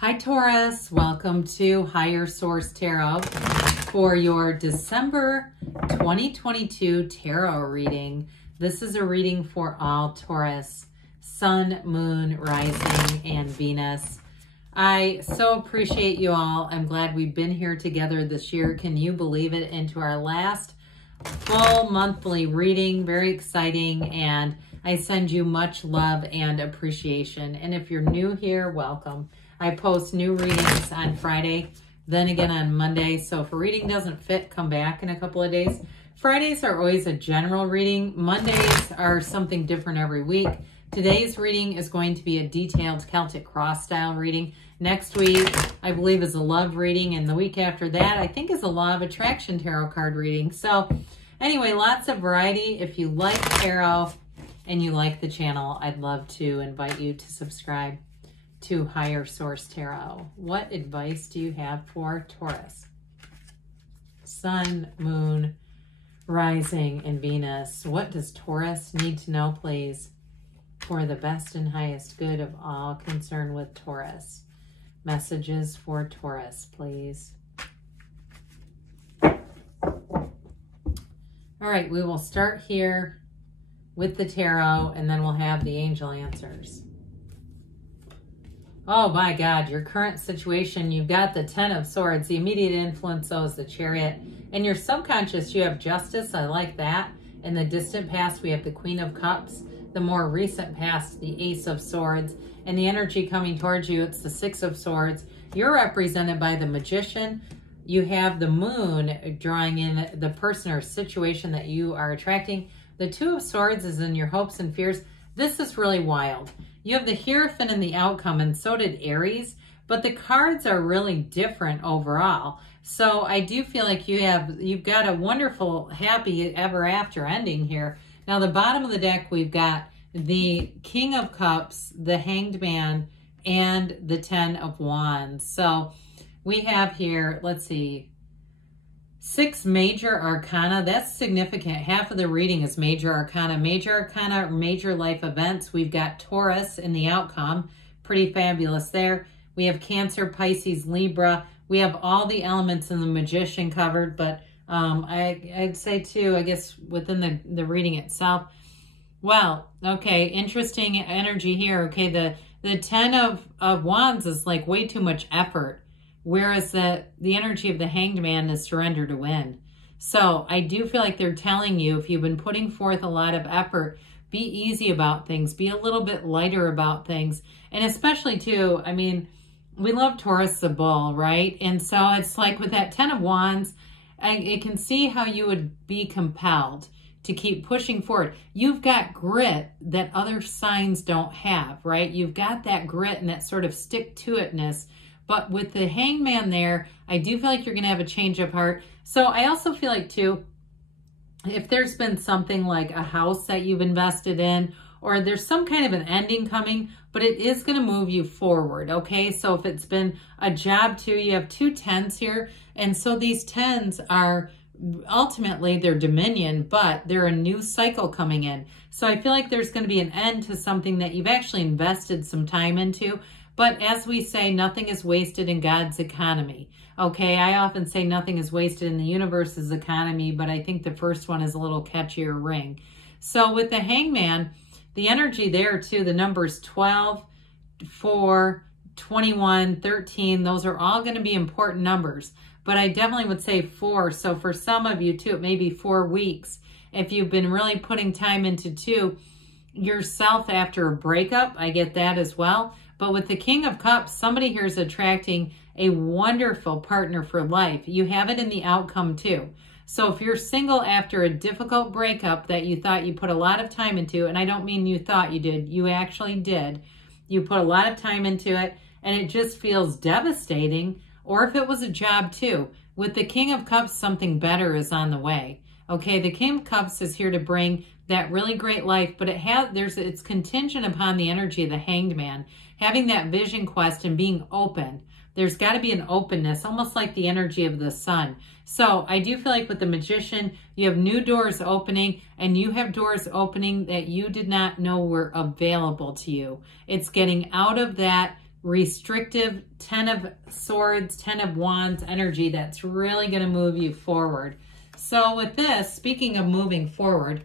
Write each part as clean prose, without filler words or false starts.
Hi Taurus, welcome to Higher Source Tarot for your December 2022 tarot reading. This is a reading for all Taurus, Sun, Moon, Rising, and Venus. I so appreciate you all. I'm glad we've been here together this year. Can you believe it? Into our last full monthly reading. Very exciting, and I send you much love and appreciation. And if you're new here, welcome. I post new readings on Friday, then again on Monday. So if a reading doesn't fit, come back in a couple of days. Fridays are always a general reading. Mondays are something different every week. Today's reading is going to be a detailed Celtic cross style reading. Next week, I believe, is a love reading. And the week after that, I think, is a law of attraction tarot card reading. So anyway, lots of variety. If you like tarot and you like the channel, I'd love to invite you to subscribe to Higher Source Tarot. What advice do you have for Taurus? Sun, Moon, Rising, and Venus. What does Taurus need to know, please, for the best and highest good of all concerned with Taurus? Messages for Taurus, please. All right, we will start here with the tarot, and then we'll have the angel answers. Oh my God, your current situation, you've got the Ten of Swords. The immediate influence, though, is the Chariot. In your subconscious, you have Justice. I like that. In the distant past, we have the Queen of Cups. The more recent past, the Ace of Swords. And the energy coming towards you, it's the Six of Swords. You're represented by the Magician. You have the Moon drawing in the person or situation that you are attracting. The Two of Swords is in your hopes and fears. This is really wild. You have the Hierophant in the outcome, and so did Aries, but the cards are really different overall. So I do feel like you've got a wonderful, happy ever after ending here. Now, the bottom of the deck, we've got the King of Cups, the Hanged Man, and the Ten of Wands. So we have here, let's see, 6 major arcana. That's significant. Half of the reading is major arcana. Major arcana are major life events. We've got Taurus in the outcome. Pretty fabulous there. We have Cancer, Pisces, Libra. We have all the elements in the Magician covered, but I'd say too, I guess within the reading itself. Well, okay, interesting energy here. Okay, the Ten of Wands is like way too much effort. Whereas the energy of the Hanged Man is surrender to win. So I do feel like they're telling you, if you've been putting forth a lot of effort, be easy about things. Be a little bit lighter about things. And especially too, I mean, we love Taurus the bull, right? And so it's like with that Ten of Wands, I can see how you would be compelled to keep pushing forward. You've got grit that other signs don't have, right? You've got that grit and that sort of stick-to-itness. But with the Hanged Man there, I do feel like you're going to have a change of heart. So I also feel like, too, if there's been something like a house that you've invested in, or there's some kind of an ending coming, but it is going to move you forward, okay? So if it's been a job, too, you have 2 tens here. And so these tens are ultimately their dominion, but they're a new cycle coming in. So I feel like there's going to be an end to something that you've actually invested some time into. But as we say, nothing is wasted in God's economy. Okay, I often say nothing is wasted in the universe's economy, but I think the first one is a little catchier ring. So with the Hangman, the energy there too, the numbers 12, 4, 21, 13, those are all going to be important numbers. But I definitely would say 4. So for some of you too, it may be 4 weeks. If you've been really putting time into 2, yourself after a breakup, I get that as well. But with the King of Cups, somebody here is attracting a wonderful partner for life. You have it in the outcome too. So if you're single after a difficult breakup that you thought you put a lot of time into, and I don't mean you thought you did, you actually did. You put a lot of time into it and it just feels devastating. Or if it was a job too, with the King of Cups, something better is on the way. Okay, the King of Cups is here to bring that really great life, but it's contingent upon the energy of the Hanged Man, having that vision quest and being open. There's got to be an openness, almost like the energy of the sun. So I do feel like with the Magician, you have new doors opening, and you have doors opening that you did not know were available to you. It's getting out of that restrictive 10 of Swords, 10 of Wands energy that's really going to move you forward. So with this, speaking of moving forward,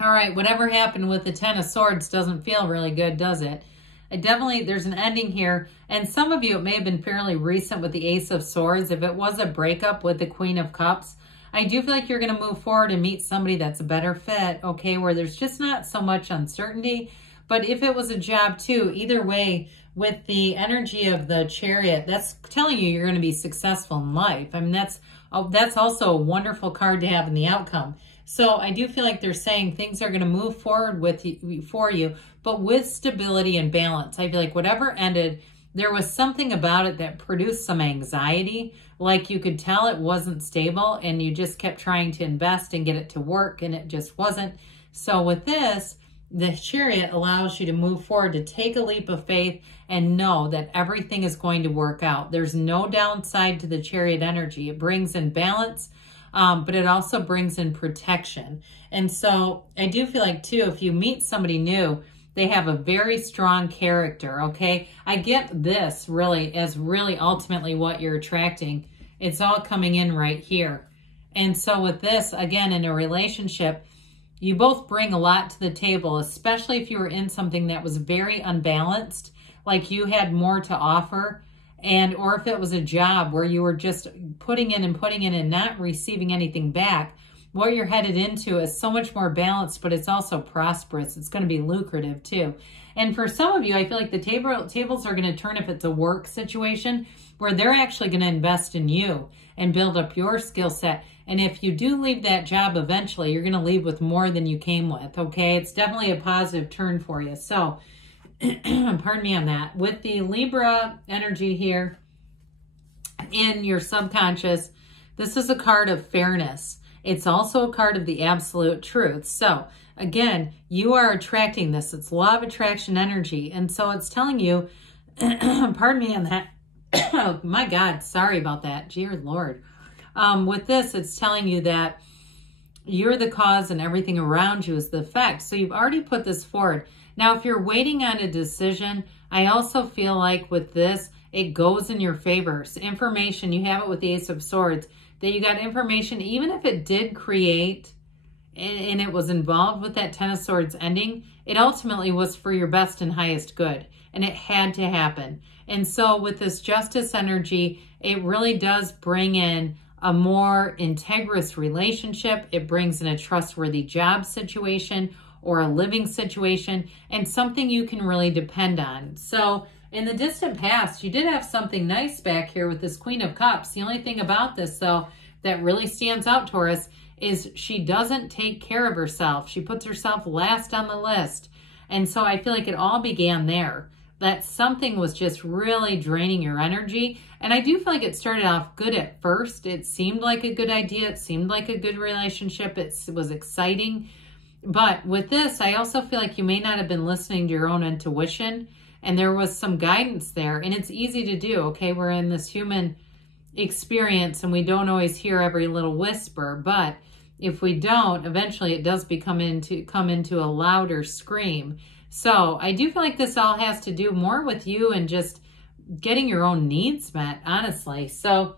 all right, whatever happened with the 10 of Swords doesn't feel really good, does it? There's an ending here. And some of you, it may have been fairly recent with the Ace of Swords. If it was a breakup with the Queen of Cups, I do feel like you're going to move forward and meet somebody that's a better fit, okay, where there's just not so much uncertainty. But if it was a job too, either way, with the energy of the Chariot, that's telling you you're going to be successful in life. I mean, that's also a wonderful card to have in the outcome. So I do feel like they're saying things are going to move forward for you, but with stability and balance. I feel like whatever ended, there was something about it that produced some anxiety. Like you could tell it wasn't stable and you just kept trying to invest and get it to work and it just wasn't. So with this, the Chariot allows you to move forward, to take a leap of faith and know that everything is going to work out. There's no downside to the Chariot energy. It brings in balance, but it also brings in protection. And so I do feel like too, if you meet somebody new, they have a very strong character, okay? I get this really as really ultimately what you're attracting. It's all coming in right here. And so with this, again, in a relationship, you both bring a lot to the table, especially if you were in something that was very unbalanced, like you had more to offer, or if it was a job where you were just putting in and not receiving anything back. What you're headed into is so much more balanced, but it's also prosperous. It's going to be lucrative too. And for some of you, I feel like the tables are going to turn if it's a work situation where they're actually going to invest in you and build up your skill set. And if you do leave that job eventually, you're going to leave with more than you came with, okay? It's definitely a positive turn for you. So, pardon me on that. With the Libra energy here in your subconscious, this is a card of fairness. It's also a card of the absolute truth. So, again, you are attracting this. It's law of attraction energy. And so it's telling you, pardon me on that. Oh, my God, sorry about that. Dear Lord. With this, it's telling you that you're the cause and everything around you is the effect. So you've already put this forward. Now, if you're waiting on a decision, I also feel like with this, it goes in your favor. So information, you have it with the Ace of Swords, that you got information, even if it did create and it was involved with that 10 of Swords ending, it ultimately was for your best and highest good. And it had to happen. And so with this Justice energy, it really does bring in a more integrous relationship. It brings in a trustworthy job situation or a living situation and something you can really depend on. So in the distant past, you did have something nice back here with this Queen of Cups. The only thing about this, though, that really stands out, Taurus, is she doesn't take care of herself. She puts herself last on the list. And so I feel like it all began there. That something was just really draining your energy. And I do feel like it started off good at first. It seemed like a good idea. It seemed like a good relationship. It was exciting. But with this, I also feel like you may not have been listening to your own intuition. And there was some guidance there. And it's easy to do, okay? We're in this human experience and we don't always hear every little whisper. But if we don't, eventually it does come into a louder scream. So I do feel like this all has to do more with you and just getting your own needs met, honestly. So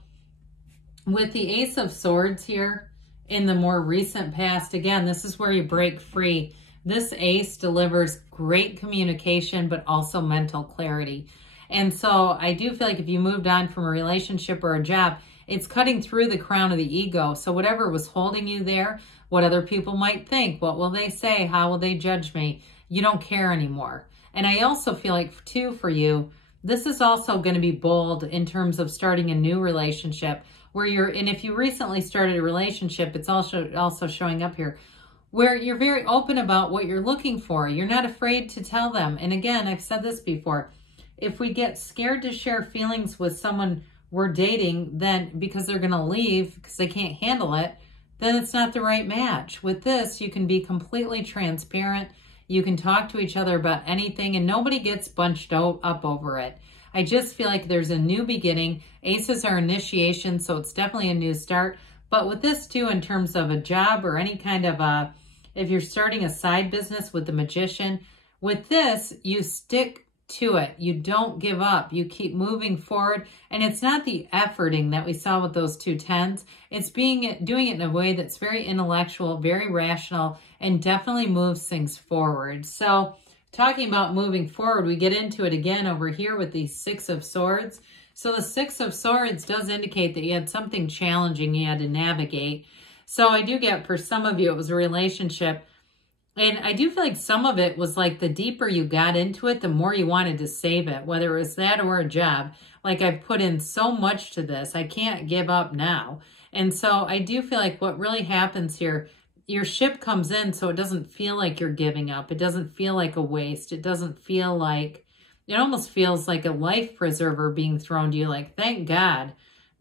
with the Ace of Swords here in the more recent past, again, this is where you break free. This ace delivers great communication, but also mental clarity. And so I do feel like if you moved on from a relationship or a job, it's cutting through the crown of the ego. So whatever was holding you there, what other people might think, what will they say, how will they judge me? You don't care anymore. And I also feel like, too, for you, this is also going to be bold in terms of starting a new relationship where and if you recently started a relationship, it's also showing up here, where you're very open about what you're looking for. You're not afraid to tell them. And again, I've said this before, if we get scared to share feelings with someone we're dating, then because they're going to leave because they can't handle it, then it's not the right match. With this, you can be completely transparent. You can talk to each other about anything and nobody gets bunched up over it. I just feel like there's a new beginning. Aces are initiation, so it's definitely a new start. But with this too, in terms of a job or any kind of if you're starting a side business with the Magician, with this, you stick to it. You don't give up. You keep moving forward. And it's not the efforting that we saw with those 2 tens. It's doing it in a way that's very intellectual, very rational, and definitely moves things forward. So talking about moving forward, we get into it again over here with the 6 of Swords. So the 6 of Swords does indicate that you had something challenging you had to navigate. So I do get, for some of you, it was a relationship. And I do feel like some of it was like the deeper you got into it, the more you wanted to save it, whether it was that or a job. Like, I've put in so much to this, I can't give up now. And so I do feel like what really happens here, your ship comes in so it doesn't feel like you're giving up. It doesn't feel like a waste. It doesn't feel like, it almost feels like a life preserver being thrown to you. Like, thank God.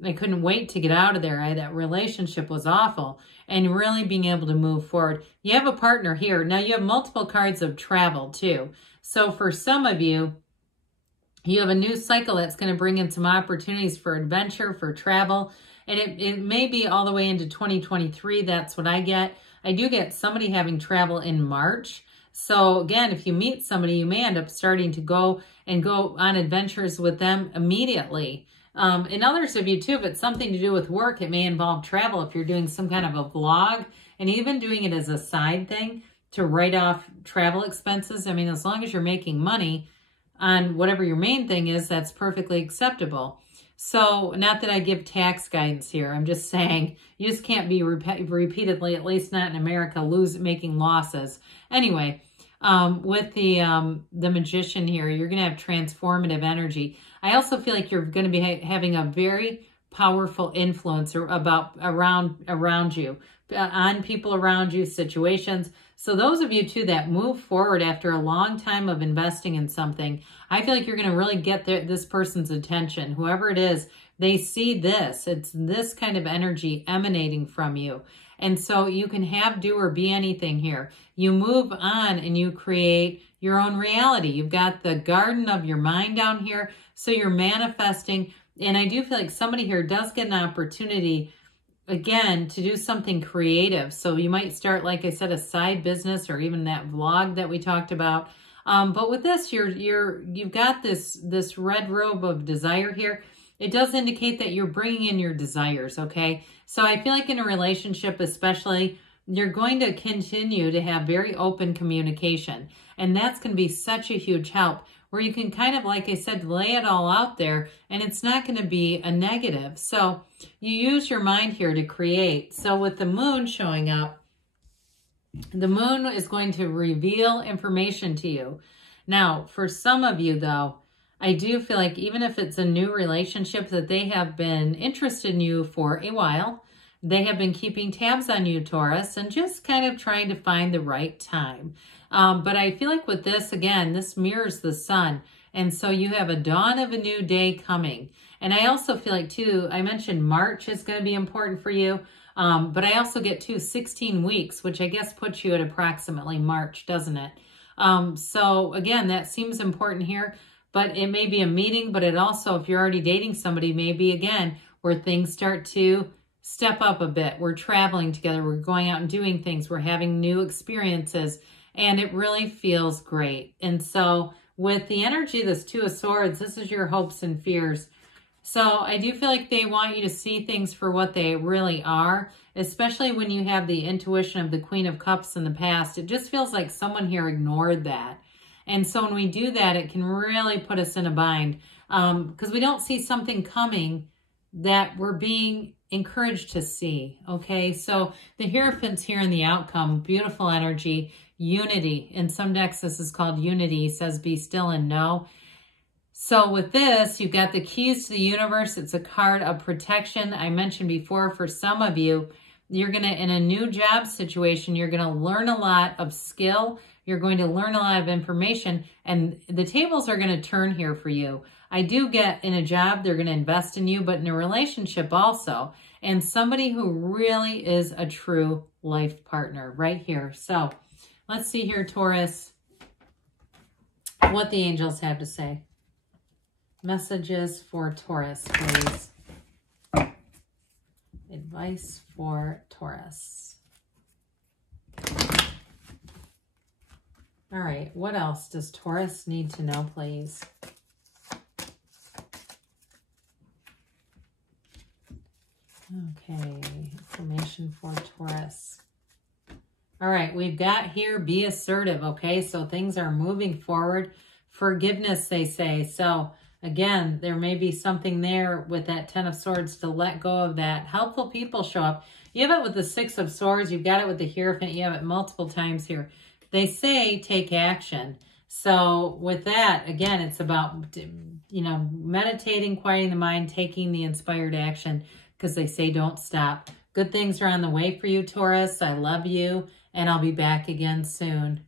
I couldn't wait to get out of there. That relationship was awful. And really being able to move forward. You have a partner here. Now you have multiple cards of travel too. So for some of you, you have a new cycle that's going to bring in some opportunities for adventure, for travel. And it may be all the way into 2023. That's what I get. I do get somebody having travel in March. So again, if you meet somebody, you may end up starting to go on adventures with them immediately. And others of you too, if it's something to do with work, it may involve travel if you're doing some kind of a vlog, and even doing it as a side thing to write off travel expenses. I mean, as long as you're making money on whatever your main thing is, that's perfectly acceptable. So not that I give tax guidance here. I'm just saying you just can't be repeatedly, at least not in America, making losses. Anyway, with the Magician here, you're going to have transformative energy. I also feel like you're going to be having a very powerful influence around you, on people around you, situations. So those of you too that move forward after a long time of investing in something, I feel like you're going to really get this person's attention. Whoever it is, they see this. It's this kind of energy emanating from you. And so you can have, do, or be anything here. You move on and you create your own reality. You've got the garden of your mind down here. So you're manifesting. And I do feel like somebody here does get an opportunity, again, to do something creative. So you might start, like I said, a side business, or even that vlog that we talked about. But with this, you've got this red robe of desire here. It does indicate that you're bringing in your desires, okay? So I feel like in a relationship especially, you're going to continue to have very open communication. And that's going to be such a huge help, where you can kind of, like I said, lay it all out there, and it's not going to be a negative. So you use your mind here to create. So with the moon showing up, the moon is going to reveal information to you. Now, for some of you though, I do feel like even if it's a new relationship, that they have been interested in you for a while. They have been keeping tabs on you, Taurus, and just kind of trying to find the right time. But I feel like with this, again, this mirrors the sun. And so you have a dawn of a new day coming. And I also feel like too, I mentioned March is going to be important for you. But I also get 16 weeks, which I guess puts you at approximately March, doesn't it? So again, that seems important here. But it may be a meeting, but it also, if you're already dating somebody, may be, again, where things start to step up a bit. We're traveling together. We're going out and doing things. We're having new experiences. And it really feels great. And so with the energy, this 2 of Swords, this is your hopes and fears. So I do feel like they want you to see things for what they really are, especially when you have the intuition of the Queen of Cups in the past. It just feels like someone here ignored that. And so when we do that, it can really put us in a bind, because we don't see something coming that we're being encouraged to see, okay? So the Hierophant's here in the outcome, beautiful energy, unity. In some decks, this is called unity. It says be still and know. So with this, you've got the keys to the universe. It's a card of protection. I mentioned before, for some of you, you're going to, in a new job situation, you're going to learn a lot of skill. You're going to learn a lot of information, and the tables are going to turn here for you. I do get in a job, they're going to invest in you, but in a relationship also, and somebody who really is a true life partner right here. So let's see here, Taurus, what the angels have to say. Messages for Taurus, please. Advice for Taurus. All right, what else does Taurus need to know, please? Okay, information for Taurus. All right, we've got here, be assertive, okay? So things are moving forward. Forgiveness, they say. So again, there may be something there with that Ten of Swords to let go of that. Helpful people show up. You have it with the Six of Swords. You've got it with the Hierophant. You have it multiple times here. They say take action. So with that, again, it's about, you know, meditating, quieting the mind, taking the inspired action, because they say don't stop. Good things are on the way for you, Taurus. I love you, and I'll be back again soon.